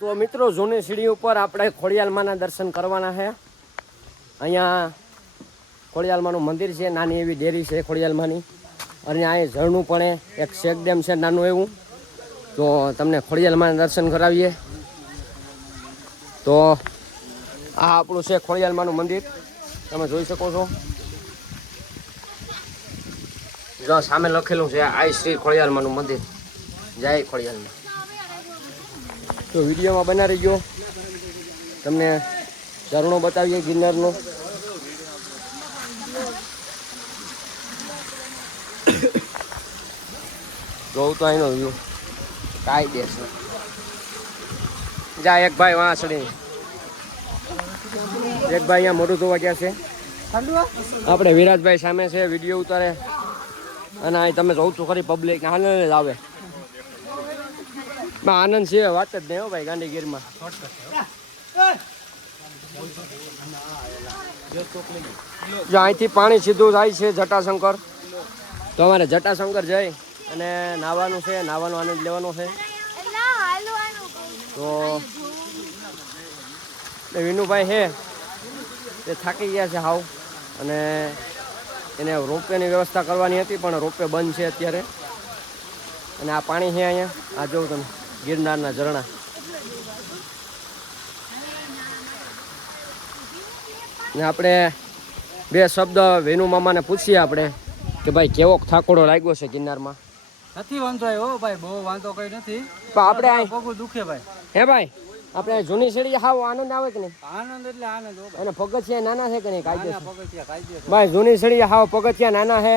તો મિત્રો જૂની સીડી ઉપર આપણે ખોડિયાલમાના દર્શન કરવાના છે. અહીંયા ખોડિયાલમાનું મંદિર છે, નાની એવી ડેરી છે ખોડિયાલમાની, અને અહીં ઝરણું પણ એક શેક ડેમ છે નાનું એવું. તો તમને ખોડિયાલમાના દર્શન કરાવીએ. તો આ આપણું છે ખોડિયાલમાનું મંદિર, તમે જોઈ શકો છો. જો સામે લખેલું છે આઈ શ્રી ખોડિયાલમાનું મંદિર, જય ખોડિયાલમા. તો વિડીયોમાં બનાવી ગયો, તમને ઝરણો બતાવીએ ગિરનારનો. જોઉં તો અહીંનો વ્યૂ કાંઈ દેશ જા. એક ભાઈ વાંસળી, એક ભાઈ અહીંયા મોઢું ધોવા ગયા છે. આપણે વિરાજભાઈ સામે છે, વિડીયો ઉતારે. અને અહીં તમે જોઉં તો ખરી પબ્લિક આનંદ જ આવે. આનંદ છે વાત જ નહીં હો ભાઈ ગાંધીગીરમાં. જો અહીંથી પાણી સીધું થાય છે જટાશંકર. તો અમારે જટાશંકર જઈ અને નાહવાનું છે, નાહવાનો આનંદ લેવાનો છે. તો વિનુભાઈ છે તે થાકી ગયા છે હાવ, અને એને રોપવેની વ્યવસ્થા કરવાની હતી પણ રોપવે બંધ છે અત્યારે. અને આ પાણી છે અહીંયા, આ જોઉં તમે ગિરનારના ઝરણા. ને આપણે બે શબ્દ વેનુ મામાને પૂછીએ આપણે કે ભાઈ કેવો થાકોડો લાગ્યો છે ગિરનારમાં. નથી વાંધો આવ્યો ભાઈ, બહુ વાંધો કઈ નથી. પણ આપણે પગું દુખે ભાઈ. હે ભાઈ, આપણે જૂની સીડી હાવ આનંદ આવે કે નહીં? આનંદ એટલે આનંદ. અને પગથિયા નાના છે કે નહીં? કાયદે પગથિયા ભાઈ જૂની સીડી હાવ પગથિયા નાના છે.